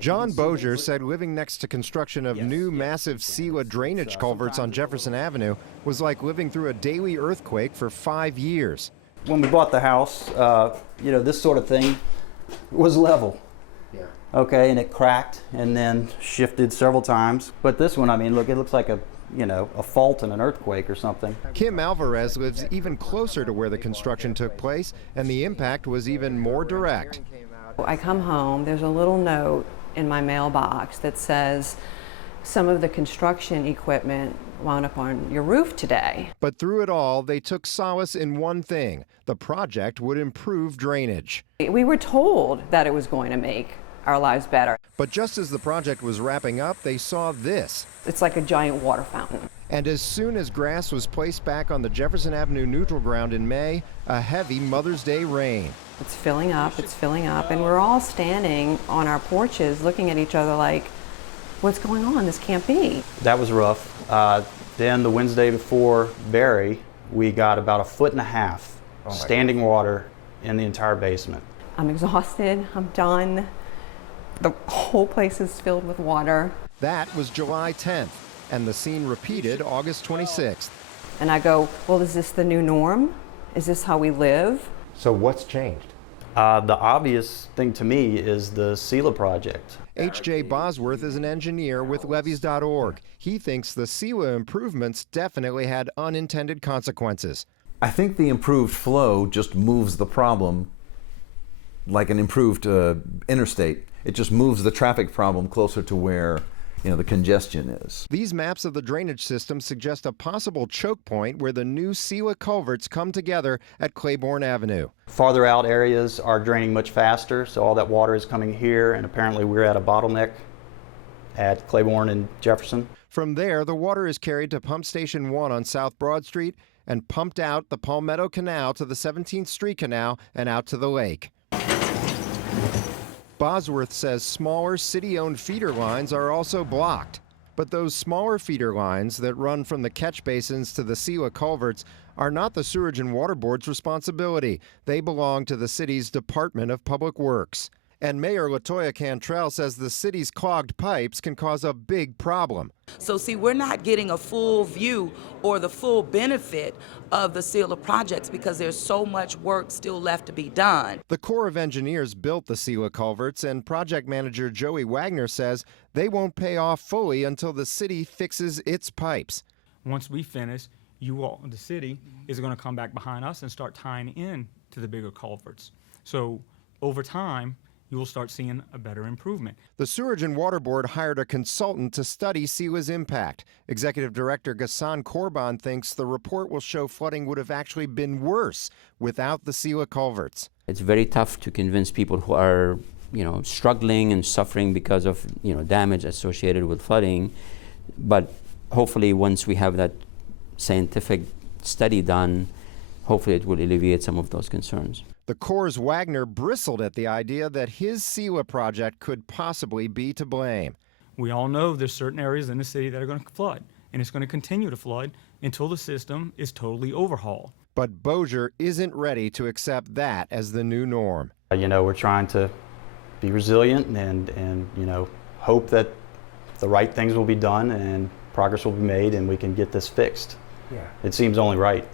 John Bossier said living next to construction of new massive SELA drainage culverts on Jefferson Avenue was like living through a daily earthquake for 5 years. When we bought the house, you know, this sort of thing was level. Yeah. Okay, and it cracked and then shifted several times. But this one, I mean, look, it looks like a fault in an earthquake or something. KIMALVAREZ lives even closer to where the construction took place, and the impact was even more direct. I come home, there's a little note in my mailbox that says some of the construction equipment wound up on your roof today. But through it all, they took solace in one thing: the project would improve drainage. We were told that it was going to make our lives better. But just as the project was wrapping up, they saw this. It's like a giant water fountain. And as soon as grass was placed back on the Jefferson Avenue neutral ground in May, a heavy Mother's Day rain. It's filling up, and we're all standing on our porches looking at each other like, what's going on? This can't be. That was rough. Then the Wednesday before Barry, we got about 1.5 feet standing water in the entire basement. I'm exhausted, I'm done. The whole place is filled with water. That was July 10th, and the scene repeated August 26th. And I go, well, is this the new norm? Is this how we live? So what's changed? The obvious thing to me is the SELA project. HJBOSWORTH is an engineer with levees.org. He thinks the SELA improvements definitely had unintended consequences. I think the improved flow just moves the problem like an improved interstate. It just moves the traffic problem closer to where the congestion is. These maps of the drainage system suggest a possible choke point where the new SELA culverts come together at Claiborne Avenue. Farther out areas are draining much faster, so all that water is coming here, and apparently we're at a bottleneck at Claiborne and Jefferson. From there, the water is carried to Pump Station 1 on South Broad Street and pumped out the Palmetto Canal to the 17th Street Canal and out to the lake. Bosworth says smaller city-owned feeder lines are also blocked. But those smaller feeder lines that run from the catch basins to the SELA culverts are not the Sewerage and Water Board's responsibility. They belong to the city's Department of Public Works. And Mayor LaToya Cantrell says the city's clogged pipes can cause a big problem. So see, we're not getting a full view or the full benefit of the SELA projects because there's so much work still left to be done. The Corps of Engineers built the SELA culverts, and project manager Joey WAGNER says they won't pay off fully until the city fixes its pipes. Once we finish, you all, the city, is going to come back behind us and start tying in to the bigger culverts. So over time, you will start seeing a better improvement. The Sewerage and Water Board hired a consultant to study SELA's impact. Executive Director GHASSANKORBAN thinks the report will show flooding would have actually been worse without the SELA culverts. It's very tough to convince people who are, struggling and suffering because of, damage associated with flooding. But hopefully once we have that scientific study done, hopefully it will alleviate some of those concerns. The Corps' WAGNER bristled at the idea that his SELA project could possibly be to blame. We all know there's certain areas in the city that are going to flood, and it's going to continue to flood until the system is totally overhauled. But Bossier isn't ready to accept that as the new norm. We're trying to be resilient and hope that the right things will be done and progress will be made and we can get this fixed. Yeah. It seems only right.